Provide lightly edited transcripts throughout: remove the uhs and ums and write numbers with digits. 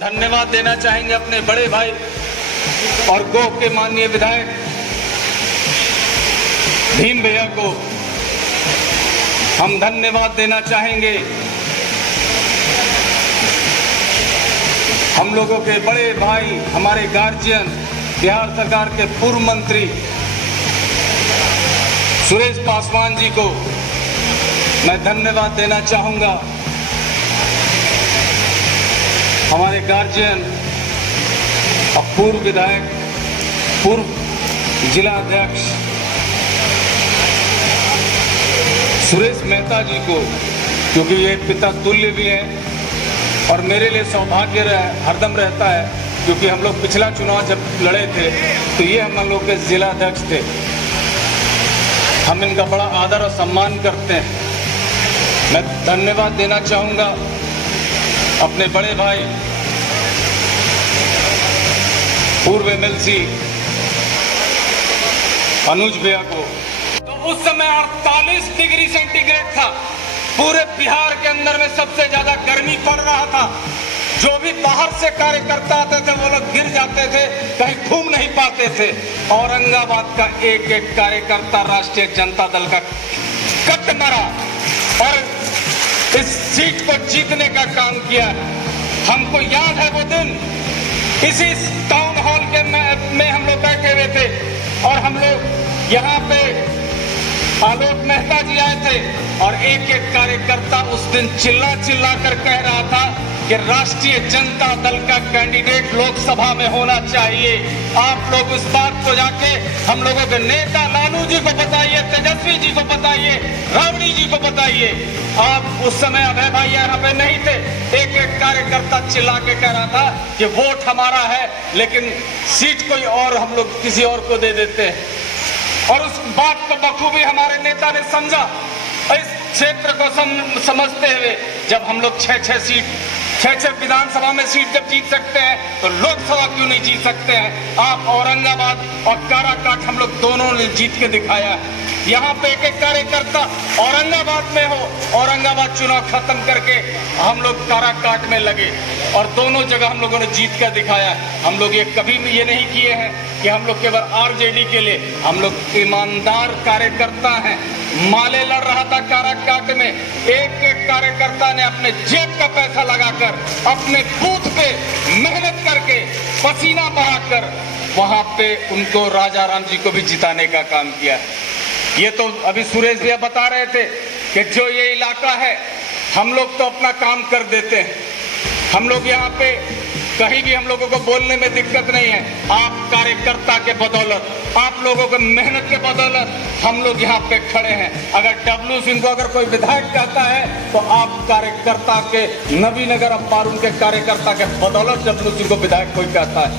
धन्यवाद देना चाहेंगे अपने बड़े भाई और गोह के माननीय विधायक भीम भैया को हम धन्यवाद देना चाहेंगे। हम लोगों के बड़े भाई, हमारे गार्जियन, बिहार सरकार के पूर्व मंत्री सुरेश पासवान जी को मैं धन्यवाद देना चाहूंगा। हमारे गार्जियन और पूर्व विधायक, पूर्व जिला अध्यक्ष सुरेश मेहता जी को, क्योंकि ये पिता तुल्य भी हैं और मेरे लिए सौभाग्य हरदम रहता है, क्योंकि हम लोग पिछला चुनाव जब लड़े थे तो ये हम लोग के जिला अध्यक्ष थे। हम इनका बड़ा आदर और सम्मान करते हैं। मैं धन्यवाद देना चाहूँगा अपने बड़े भाई पूर्व एमएलसी अनुज भैया को। तो उस समय 48 डिग्री सेंटीग्रेड था, पूरे बिहार के अंदर में सबसे ज्यादा गर्मी पड़ रहा था। जो भी बाहर से कार्यकर्ता आते थे वो लोग गिर जाते थे, कहीं घूम नहीं पाते थे। औरंगाबाद का एक एक कार्यकर्ता राष्ट्रीय जनता दल का कट मरा और इस सीट को जीतने का काम किया। हमको याद है वो दिन, इसी टाउन हॉल के में हम लोग बैठे हुए थे और हम लोग यहाँ पे आलोक मेहता जी आए थे और एक एक कार्यकर्ता उस दिन चिल्ला चिल्ला कर कह रहा था कि राष्ट्रीय जनता दल का कैंडिडेट लोकसभा में होना चाहिए। आप लोग उस बात को जाके हम लोगों के नेता लालू जी को बताइए, तेजस्वी जी को बताइए, राबड़ी जी को बताइए। आप उस समय अभय भाई यहाँ पे नहीं थे। एक एक कार्यकर्ता चिल्ला के कह रहा था कि वोट हमारा है लेकिन सीट कोई और, हम लोग किसी और को दे देते हैं। और उस बात को बखूबी हमारे नेता ने समझा। इस क्षेत्र को समझते हुए जब हम लोग 6-6 सीट, 6-6 विधानसभा में सीट जब जीत सकते हैं तो लोकसभा क्यों नहीं जीत सकते हैं। आप औरंगाबाद और काराकाट हम लोग दोनों ने जीत के दिखाया। यहाँ पे एक एक कार्यकर्ता औरंगाबाद में हो, औरंगाबाद चुनाव खत्म करके हम लोग काराकाट में लगे और दोनों जगह हम लोगों ने जीत कर दिखाया। हम लोग ये कभी भी ये नहीं किए हैं कि हम लोग केवल आरजेडी के लिए, हम लोग ईमानदार कार्यकर्ता हैं। माले लड़ रहा था काराकाट में, एक एक कार्यकर्ता ने अपने जेब का पैसा लगाकर, अपने बूथ पे मेहनत करके, पसीना बहाकर वहां पे उनको राजा राम जी को भी जिताने का काम किया। ये तो अभी सुरेश भैया बता रहे थे कि जो ये इलाका है हम लोग तो अपना काम कर देते हैं। हम लोग यहाँ पे कहीं भी हम लोगों को बोलने में दिक्कत नहीं है। आप कार्यकर्ता के बदौलत, आप लोगों के मेहनत के बदौलत हम लोग यहाँ पे खड़े हैं। अगर डब्लू सिंह को अगर कोई विधायक कहता है तो आप कार्यकर्ता के, नवीनगर अब बारून के कार्यकर्ता के बदौलत डब्लू सिंह को विधायक कोई कहता है।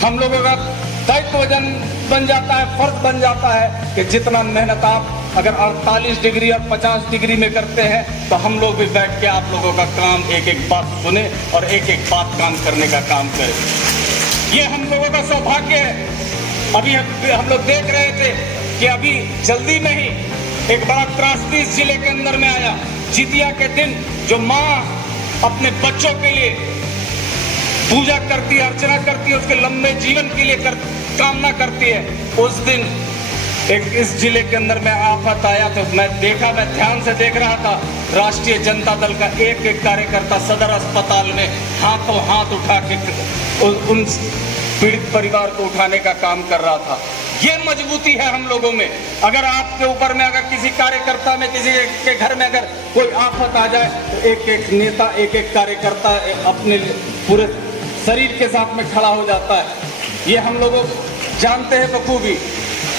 हम लोगों का दायित्व बन जाता है, फर्ज बन जाता है कि जितना मेहनत आप अगर 48 डिग्री और 50 डिग्री में करते हैं तो हम लोग भी बैठ के आप लोगों का काम एक एक बात सुने और एक एक बात काम करने का काम करें। ये हम लोगों का सौभाग्य है। अभी हम लोग देख रहे थे कि अभी जल्दी में ही एक बड़ा त्रासदी इस जिले के अंदर में आया। जितिया के दिन जो माँ अपने बच्चों के लिए पूजा करती है, अर्चना करती है, उसके लंबे जीवन के लिए कामना करती है, उस दिन एक इस जिले के अंदर में आफत आया तो मैं ध्यान से देख रहा था। राष्ट्रीय जनता दल का एक एक कार्यकर्ता सदर अस्पताल में हाथों हाथ उठा के उन पीड़ित परिवार को उठाने का काम कर रहा था। ये मजबूती है हम लोगों में। अगर आपके ऊपर में, अगर किसी कार्यकर्ता में, किसी के घर में अगर कोई आफत आ जाए तो एक एक नेता, एक एक कार्यकर्ता अपने पूरे शरीर के साथ में खड़ा हो जाता है। ये हम लोग जानते हैं बखूबी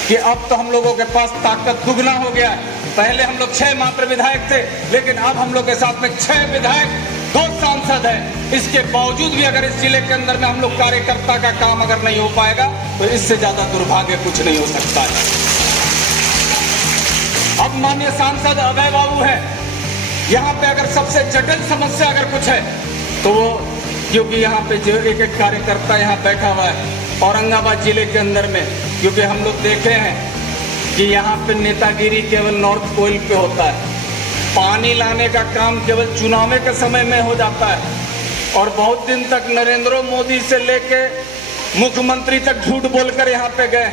कि अब तो हम लोगों के पास ताकत दुगना हो गया है। पहले हम लोग 6 मात्र विधायक थे, लेकिन अब हम लोग के साथ में 6 विधायक, 2 सांसद हैं। इसके बावजूद भी अगर इस जिले के अंदर में हम लोग कार्यकर्ता का काम अगर नहीं हो पाएगा तो इससे ज्यादा दुर्भाग्य कुछ नहीं हो सकता है। अब माननीय सांसद अभय बाबू है, यहाँ पे अगर सबसे जटिल समस्या अगर कुछ है तो वो, क्योंकि यहाँ पे जो एक एक कार्यकर्ता यहाँ बैठा हुआ है औरंगाबाद जिले के अंदर में, क्योंकि हम लोग देखे हैं कि यहाँ पे नेतागिरी केवल नॉर्थ कोयल पे होता है। पानी लाने का काम केवल चुनाव के समय में हो जाता है। और बहुत दिन तक नरेंद्र मोदी से लेके मुख्यमंत्री तक झूठ बोलकर यहाँ पे गए,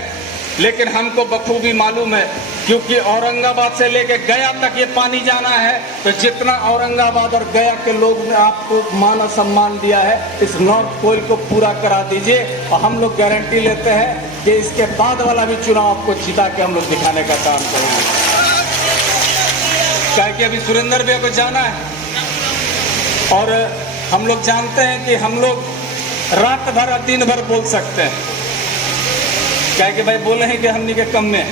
लेकिन हमको बखूबी मालूम है, क्योंकि औरंगाबाद से लेके गया तक ये पानी जाना है, तो जितना औरंगाबाद और गया के लोग ने आपको मान सम्मान दिया है, इस नॉर्थ पोल को पूरा करा दीजिए। और हम लोग गारंटी लेते हैं कि इसके बाद वाला भी चुनाव आपको जिता के हम लोग दिखाने का काम करेंगे। क्या कि अभी सुरेंद्र भैया को जाना है, और हम लोग जानते हैं कि हम लोग रात भर और दिन भर बोल सकते हैं, क्या कि भाई बोले हैं कि हमनी के कम में,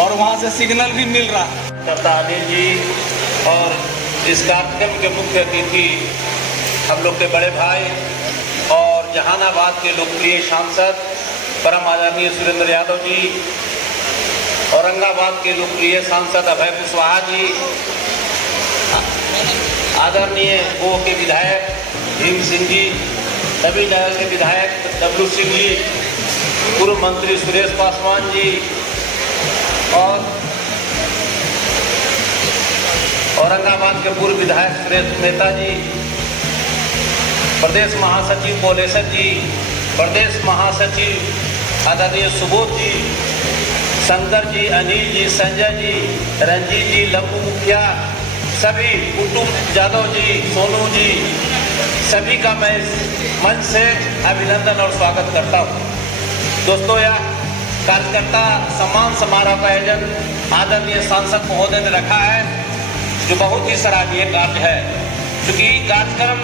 और वहां से सिग्नल भी मिल रहा है। करता अनिल जी और इस कार्यक्रम के मुख्य अतिथि हम लोग के बड़े भाई और जहानाबाद के लोकप्रिय सांसद परम आदरणीय सुरेंद्र यादव जी, औरंगाबाद के लोकप्रिय सांसद अभय कुशवाहा जी, आदरणीय गो के विधायक भीम सिंह जी, नबी नगर के विधायक डब्लू सिंह जी, पूर्व मंत्री सुरेश पासवान जी, और औरंगाबाद के पूर्व विधायक सुरेश मेहता जी, प्रदेश महासचिव कोलेश्वर जी, प्रदेश महासचिव आदरणीय सुबोध जी, शंकर जी, अनिल जी, संजय जी, रंजीत जी, लम्बू मुखिया, सभी कुटुंब यादव जी, सोनू जी, सभी का मैं मंच से अभिनंदन और स्वागत करता हूँ। दोस्तों, यह कार्यकर्ता सम्मान समारोह का आयोजन आदरणीय सांसद महोदय ने रखा है, जो बहुत ही सराहनीय कार्य है, क्योंकि कार्यक्रम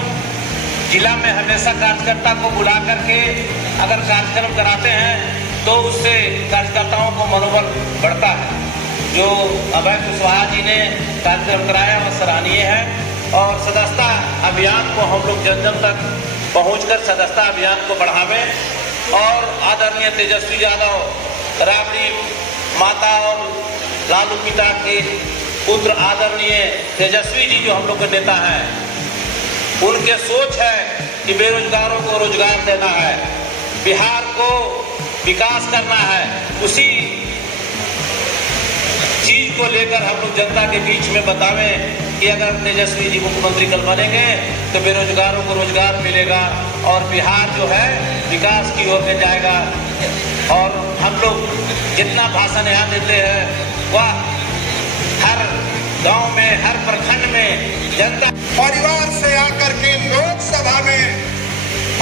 जिला में हमेशा कार्यकर्ता को बुला करके अगर कार्यक्रम कराते हैं तो उससे कार्यकर्ताओं को मनोबल बढ़ता है। जो अभय कुशवाहा जी ने कार्यक्रम कराया वह सराहनीय है, और सदस्यता अभियान को हम लोग जन जन तक पहुंचकर सदस्यता अभियान को बढ़ावें, और आदरणीय तेजस्वी यादव राबड़ी माता और लालू पिता के पुत्र आदरणीय तेजस्वी जी जो हम लोग के नेता हैं, उनके सोच है कि बेरोजगारों को रोजगार देना है, बिहार को विकास करना है। उसी चीज को लेकर हम लोग जनता के बीच में बतावें कि अगर तेजस्वी जी मुख्यमंत्री कल बनेंगे तो बेरोजगारों को रोजगार मिलेगा और बिहार जो है विकास की ओर ले जाएगा। और हम लोग जितना भाषण यहाँ देते हैं वह हर गांव में, हर प्रखंड में जनता परिवार से आकर के लोकसभा में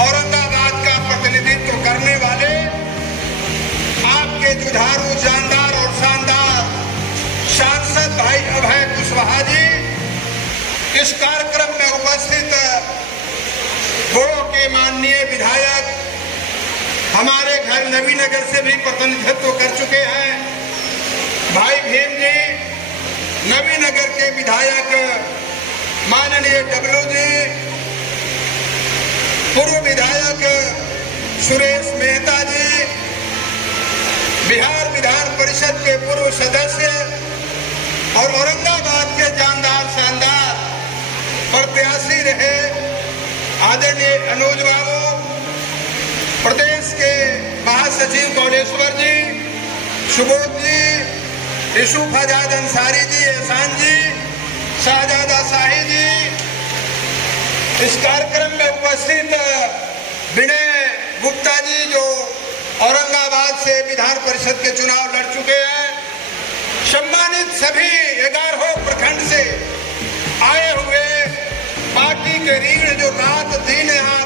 औरंगाबाद का प्रतिनिधित्व करने वाले आपके जुझारू, जानदार और शानदार सांसद भाई अभय कुशवाहा जी इस कार्यक्रम में उपस्थित गोवा के माननीय विधायक हमारे घर नवीनगर से भी प्रतिनिधित्व कर चुके हैं भाई भीम जी, नवीनगर के विधायक माननीय डब्लू जी, पूर्व विधायक सुरेश मेहता जी, बिहार विधान परिषद के पूर्व सदस्य और औरंगाबाद के जानदार शानदार प्रत्याशी रहे आदरणीय अनुज बाबू, प्रदेश के महासचिव कोलेश्वर जी, सुबोध जी, यूसुफ आजाद अंसारी जी, एहसान जी, शाहजादा शाही जी, इस कार्यक्रम में उपस्थित विनय गुप्ता जी जो औरंगाबाद से विधान परिषद के चुनाव लड़ चुके हैं, सम्मानित सभी 11 प्रखंड से आए हुए पार्टी के रीढ़ जो रात दिन यहाँ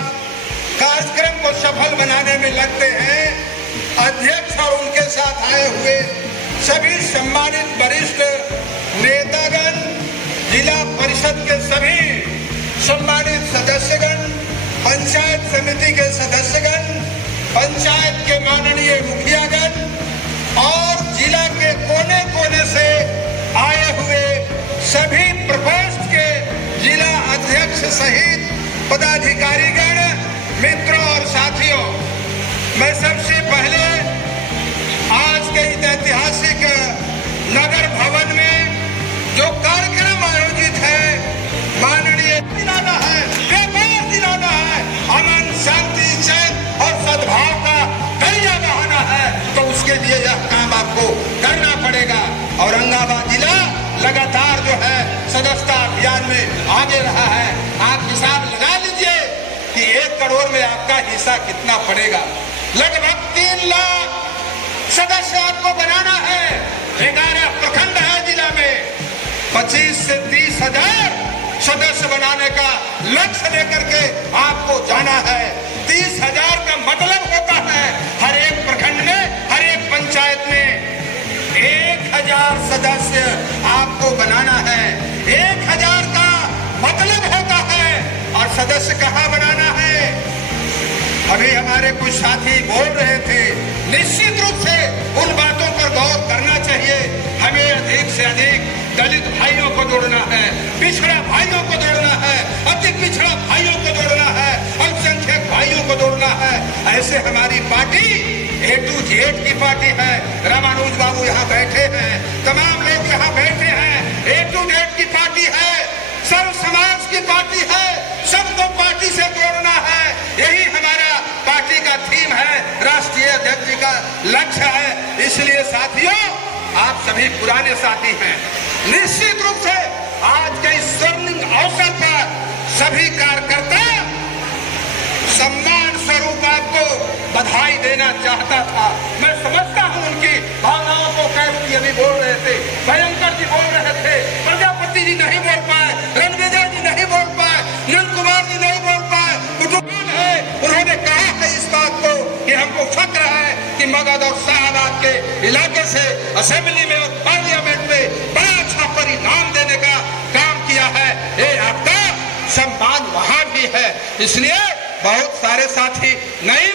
कार्यक्रम को सफल बनाने में लगते हैं, अध्यक्ष और उनके साथ आए हुए सभी सम्मानित वरिष्ठ नेतागण, जिला परिषद के सभी सम्मानित सदस्यगण, पंचायत समिति के सदस्यगण, पंचायत के माननीय मुखियागण और जिला के कोने कोने से आए हुए सभी प्रकोष्ठ के जिला अध्यक्ष सहित पदाधिकारीगण, मित्रों और साथियों, मैं सबसे पहले आज के इस ऐतिहासिक नगर भवन में जो कार्यक्रम आयोजित है माननीय दिलाना है, व्यापार दिलाना है, अमन, शांति, चैन और सद्भाव का दरिया बहाना है, तो उसके लिए यह काम आपको करना पड़ेगा। औरंगाबाद जिला लगातार जो है सदस्यता अभियान में आगे रहा है। चुनाव में आपका हिस्सा कितना पड़ेगा। लगभग 3 लाख सदस्य आपको बनाना है। 11 प्रखंड है जिला में। 25 से 30 हजार सदस्य बनाने का लक्ष्य लेकर के आपको जाना है। 30 हजार का मतलब होता है हर एक प्रखंड में, हर एक पंचायत में 1000 सदस्य आपको बनाना है। 1000 का मतलब होता है। और सदस्य कहाँ बनाना है? अभी हमारे कुछ साथी बोल रहे थे, निश्चित रूप से उन बातों पर गौर करना चाहिए। हमें अधिक से अधिक दलित भाइयों को जोड़ना है, पिछड़ा भाइयों को जोड़ना है, अति पिछड़ा भाइयों को जोड़ना है, अल्पसंख्यक भाइयों को जोड़ना है। ऐसे हमारी पार्टी A to Z की पार्टी है। रामानुज बाबू यहाँ बैठे हैं, तमाम लोग यहाँ बैठे हैं। A to Z की पार्टी है, सर्व समाज की पार्टी है, सबको पार्टी से जोड़ना है। यही हमारा पार्टी का थीम है, राष्ट्रीय अध्यक्ष जी का लक्ष्य है। इसलिए साथियों, आप सभी पुराने साथी हैं। निश्चित रूप से आज के इस स्वर्णिम अवसर पर सभी कार्यकर्ता सम्मान स्वरूप आपको बधाई देना चाहता था। मैं समझता हूं उनकी भावनाओं को। कैसे अभी बोल रहे थे, भयंकर जी बोल रहे थे, प्रजापति जी नहीं बोल पाए, रणविजय जी नहीं बोल पाए, नंद कुमार जी नहीं बोल पाए। कुटुंब है, उन्होंने कहा है इस बात को कि हमको फक्र है कि मगध और शाहबाद के इलाके से असेंबली में और पार्लियामेंट में बड़ा अच्छा परिणाम देने का काम किया है। ये आपका सम्मान वहां भी है। इसलिए बहुत सारे साथी नहीं